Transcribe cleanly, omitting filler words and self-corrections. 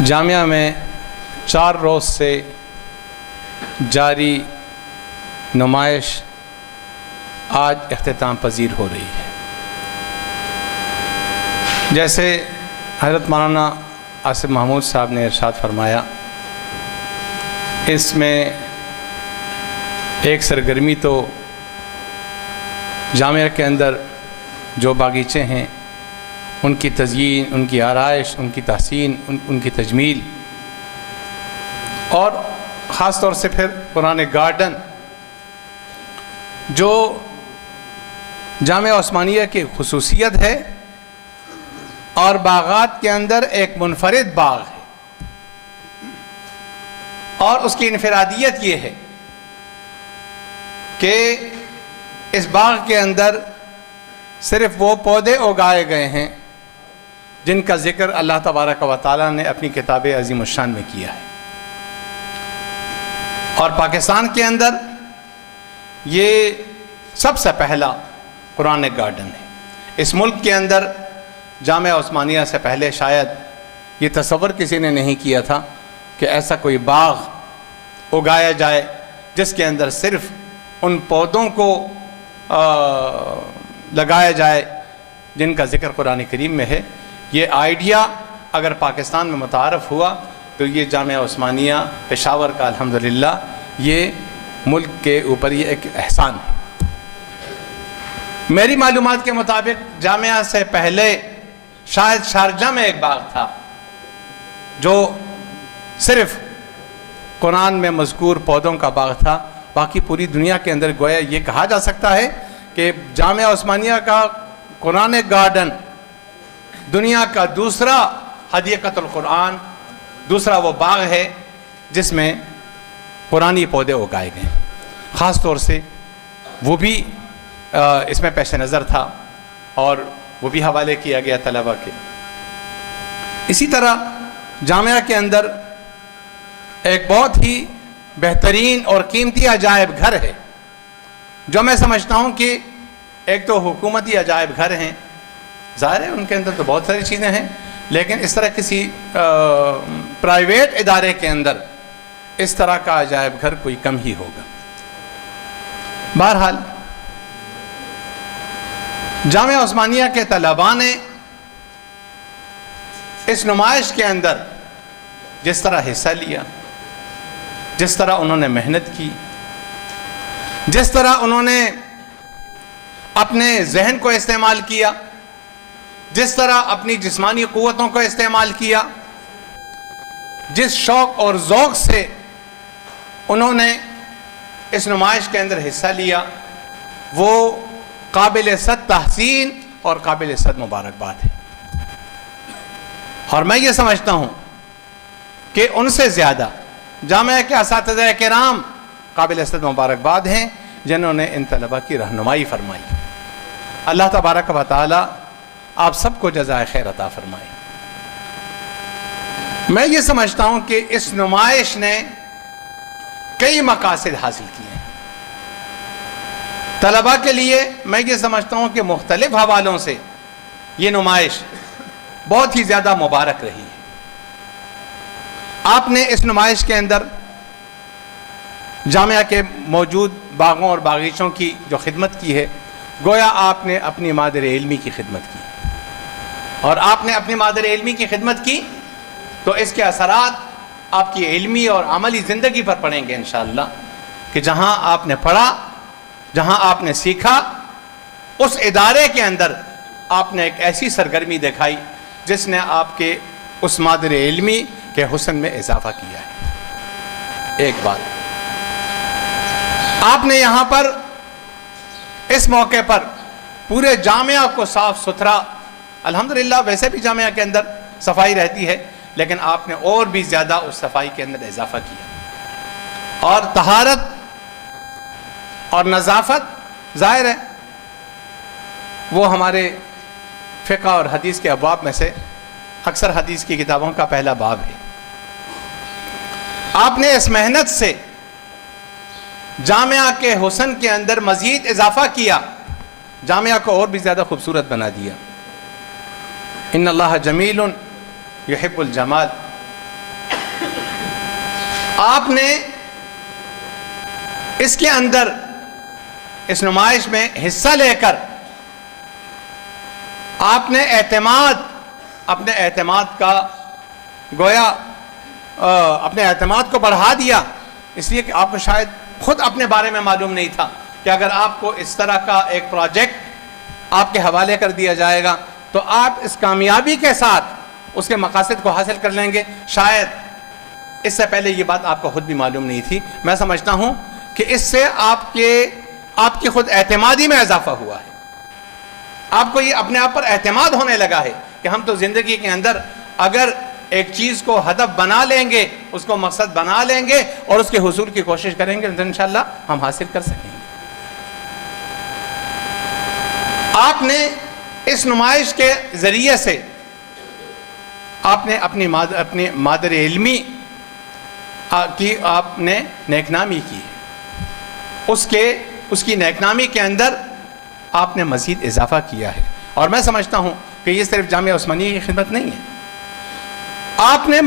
جامعہ میں 4 روز سے جاری نمائش آج اختتام پذیر ہو رہی ہے۔ جیسے حضرت مولانا آصف محمود صاحب نے ارشاد فرمایا، اس میں ایک سرگرمی تو جامعہ کے اندر جو باغیچے ہیں ان کی تزئین، ان کی آرائش، ان کی تحسین، ان کی تجمیل، اور خاص طور سے پھر پرانے گارڈن جو جامعہ عثمانیہ کی خصوصیت ہے اور باغات کے اندر ایک منفرد باغ ہے، اور اس کی انفرادیت یہ ہے کہ اس باغ کے اندر صرف وہ پودے اگائے گئے ہیں جن کا ذکر اللہ تبارک و تعالیٰ نے اپنی کتاب عظیم الشان میں کیا ہے۔ اور پاکستان کے اندر یہ سب سے پہلا قرآن گارڈن ہے۔ اس ملک کے اندر جامعہ عثمانیہ سے پہلے شاید یہ تصور کسی نے نہیں کیا تھا کہ ایسا کوئی باغ اگایا جائے جس کے اندر صرف ان پودوں کو لگایا جائے جن کا ذکر قرآن کریم میں ہے۔ یہ آئیڈیا اگر پاکستان میں متعارف ہوا تو یہ جامعہ عثمانیہ پشاور کا الحمدللہ یہ ملک کے اوپر یہ ایک احسان ہے۔ میری معلومات کے مطابق جامعہ سے پہلے شاید شارجہ میں ایک باغ تھا جو صرف قرآن میں مذکور پودوں کا باغ تھا۔ باقی پوری دنیا کے اندر گویا یہ کہا جا سکتا ہے کہ جامعہ عثمانیہ کا قرآن گارڈن دنیا کا دوسرا حدیقۃ القرآن، دوسرا وہ باغ ہے جس میں قرآنی پودے اگائے گئے، خاص طور سے وہ بھی اس میں پیش نظر تھا اور وہ بھی حوالے کیا گیا طلبہ کے۔ اسی طرح جامعہ کے اندر ایک بہت ہی بہترین اور قیمتی عجائب گھر ہے جو میں سمجھتا ہوں کہ ایک تو حکومتی عجائب گھر ہیں، ظاہر ہے ان کے اندر تو بہت ساری چیزیں ہیں، لیکن اس طرح کسی پرائیویٹ ادارے کے اندر اس طرح کا عجائب گھر کوئی کم ہی ہوگا۔ بہرحال جامعہ عثمانیہ کے طلباء نے اس نمائش کے اندر جس طرح حصہ لیا، جس طرح انہوں نے محنت کی، جس طرح انہوں نے اپنے ذہن کو استعمال کیا، جس طرح اپنی جسمانی قوتوں کو استعمال کیا، جس شوق اور ذوق سے انہوں نے اس نمائش کے اندر حصہ لیا، وہ قابل صد تحسین اور قابل صد مبارکباد ہے۔ اور میں یہ سمجھتا ہوں کہ ان سے زیادہ جامعہ کے اساتذہ کرام قابل صد مبارکباد ہیں جنہوں نے ان طلبہ کی رہنمائی فرمائی۔ اللہ تبارک و تعالی آپ سب کو جزائے خیر عطا فرمائے۔ میں یہ سمجھتا ہوں کہ اس نمائش نے کئی مقاصد حاصل کیے ہیں طلبہ کے لیے۔ میں یہ سمجھتا ہوں کہ مختلف حوالوں سے یہ نمائش بہت ہی زیادہ مبارک رہی ہے۔ آپ نے اس نمائش کے اندر جامعہ کے موجود باغوں اور باغیچوں کی جو خدمت کی ہے، گویا آپ نے اپنی مادر علمی کی خدمت کی، اور آپ نے اپنی مادر علمی کی خدمت کی تو اس کے اثرات آپ کی علمی اور عملی زندگی پر پڑیں گے انشاءاللہ، کہ جہاں آپ نے پڑھا، جہاں آپ نے سیکھا، اس ادارے کے اندر آپ نے ایک ایسی سرگرمی دکھائی جس نے آپ کے اس مادر علمی کے حسن میں اضافہ کیا ہے۔ ایک بات آپ نے یہاں پر اس موقع پر پورے جامعہ کو صاف ستھرا، الحمدللہ ویسے بھی جامعہ کے اندر صفائی رہتی ہے لیکن آپ نے اور بھی زیادہ اس صفائی کے اندر اضافہ کیا، اور طہارت اور نظافت ظاہر ہے وہ ہمارے فقہ اور حدیث کے ابواب میں سے اکثر حدیث کی کتابوں کا پہلا باب ہے۔ آپ نے اس محنت سے جامعہ کے حسن کے اندر مزید اضافہ کیا، جامعہ کو اور بھی زیادہ خوبصورت بنا دیا۔ ان اللہ جمیل یحب الجمال، آپ نے اس کے اندر اس نمائش میں حصہ لے کر آپ نے اپنے اعتماد کا گویا اپنے اعتماد کو بڑھا دیا، اس لیے کہ آپ کو شاید خود اپنے بارے میں معلوم نہیں تھا کہ اگر آپ کو اس طرح کا ایک پروجیکٹ آپ کے حوالے کر دیا جائے گا تو آپ اس کامیابی کے ساتھ اس کے مقاصد کو حاصل کر لیں گے۔ شاید اس سے پہلے یہ بات آپ کو خود بھی معلوم نہیں تھی۔ میں سمجھتا ہوں کہ اس سے آپ کی خود اعتمادی میں اضافہ ہوا ہے، آپ کو یہ اپنے آپ پر اعتماد ہونے لگا ہے کہ ہم تو زندگی کے اندر اگر ایک چیز کو ہدف بنا لیں گے، اس کو مقصد بنا لیں گے اور اس کے حصول کی کوشش کریں گے تو انشاءاللہ ہم حاصل کر سکیں گے۔ آپ نے اس نمائش کے ذریعے سے آپ نے اپنی مادر علمی کی آپ نے نیک نامی کی ہے، اس کی نیک نامی کے اندر آپ نے مزید اضافہ کیا ہے، اور میں سمجھتا ہوں کہ یہ صرف جامعہ عثمانیہ کی خدمت نہیں ہے، آپ نے